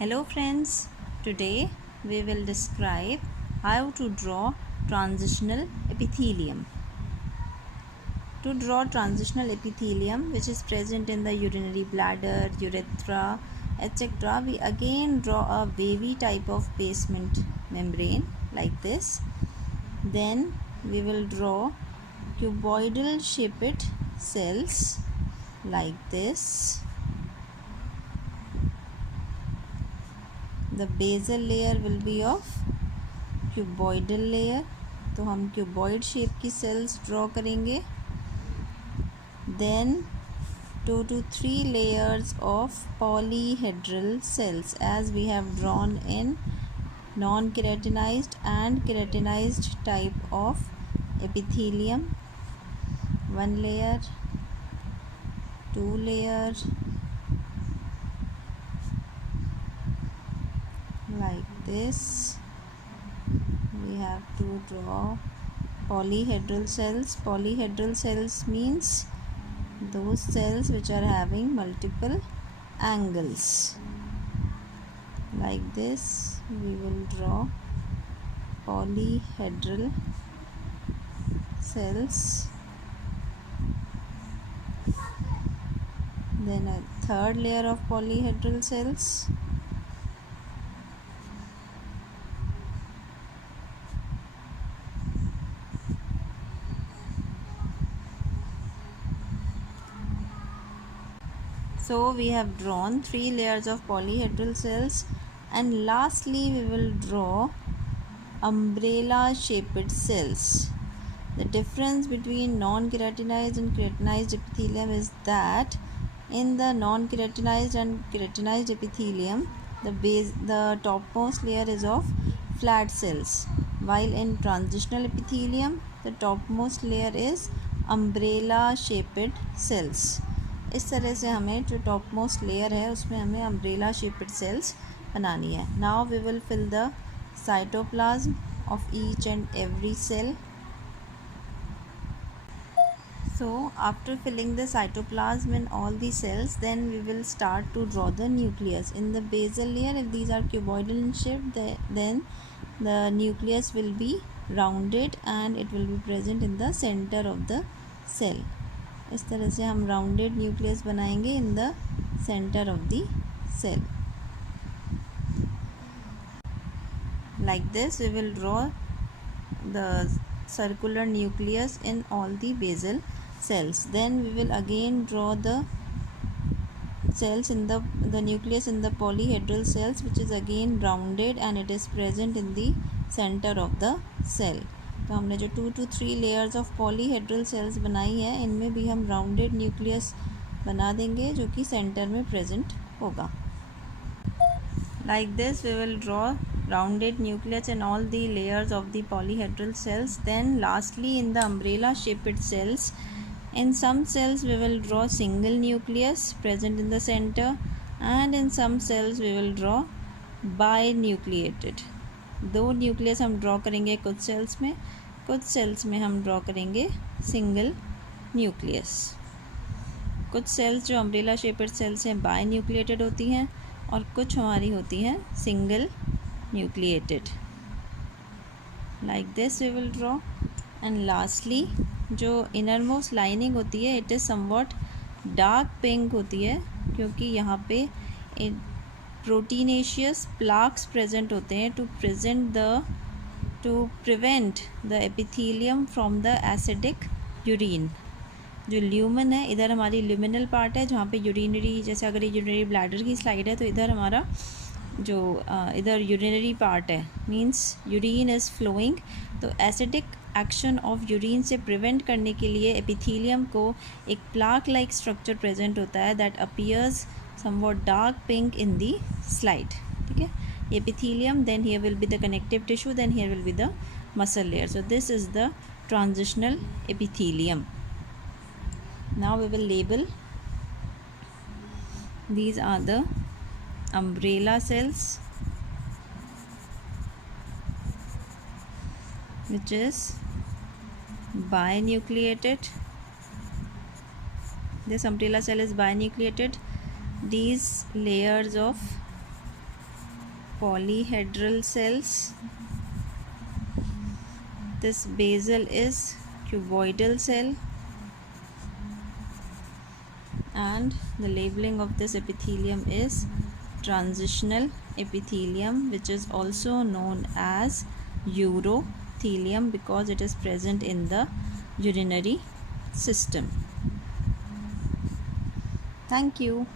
Hello friends, today we will describe how to draw transitional epithelium. To draw transitional epithelium which is present in the urinary bladder, urethra, etc., we again draw a wavy type of basement membrane like this. Then we will draw cuboidal shaped cells like this. The basal layer will be of cuboidal layer, तो हम cuboid shape की cells draw करेंगे. Then 2 to 3 layers of polyhedral cells as we have drawn in non-keratinized and keratinized type of epithelium. 1 layer, 2 layer, like this. We have to draw polyhedral cells. Polyhedral cells means those cells which are having multiple angles. Like this we will draw polyhedral cells. Then a third layer of polyhedral cells. So we have drawn 3 layers of polyhedral cells, and lastly we will draw umbrella shaped cells. The difference between non-keratinized and keratinized epithelium is that in the non-keratinized and keratinized epithelium, the topmost layer is of flat cells, while in transitional epithelium the topmost layer is umbrella shaped cells. इस तरह से हमें जो top most layer है उसमें हमें umbrella shaped cells बनानी है. Now we will fill the cytoplasm of each and every cell. So after filling the cytoplasm in all the cells, then we will start to draw the nucleus. In the basal layer, if these are cuboidal in shape, then the nucleus will be rounded and it will be present in the center of the cell. इस तरह से हम rounded nucleus बनाएंगे in the centre of the cell. Like this we will draw the circular nucleus in all the basal cells. Then we will again draw the cells in the nucleus in the polyhedral cells, which is again rounded and it is present in the center of the cell. तो हमने जो 2 to 3 layers of polyhedral cells बनाई है, इनमें भी हम rounded nucleus बना देंगे जो कि सेंटर में present होगा. Like this we will draw rounded nucleus in all the layers of the polyhedral cells. Then lastly in the umbrella shaped cells, in some cells we will draw single nucleus present in the center, and in some cells we will draw binucleated. दो nucleus हम draw करेंगे कुछ cells में हम draw करेंगे single nucleus. कुछ cells जो umbrella shaped cells हैं बाई न्यूक्लिएटेड होती हैं और कुछ हमारी होती हैं single nucleated. Like this we will draw. And lastly जो इनर मोस्ट लाइनिंग होती है it is somewhat dark pink होती है, क्योंकि यहाँ पे प्रोटीनेशियस प्लाक्स प्रेजेंट होते हैं to prevent the epithelium from the acidic urine. जो ल्यूमन है, इधर हमारी ल्यूमिनल पार्ट है जहाँ पे यूरिनरी, जैसे अगर ये यूरिनरी ब्लैडर की स्लाइड है तो इधर हमारा जो इधर यूरिनरी पार्ट है, मींस यूरिन इज़ फ्लोइंग. तो एसिडिक एक्शन ऑफ यूरिन से प्रिवेंट करने के लिए एपिथेलियम को एक प्लाक लाइक स्ट्रक्चर प्रेजेंट होता है that appears somewhat dark pink in the slide. ठीक है, epithelium, then here will be the connective tissue, then here will be the muscle layer. So this is the transitional epithelium. Now we will label. These are the umbrella cells, which is binucleated. This umbrella cell is binucleated. These layers of polyhedral cells. This basal is cuboidal cell, and the labeling of this epithelium is transitional epithelium, which is also known as urothelium because it is present in the urinary system. Thank you.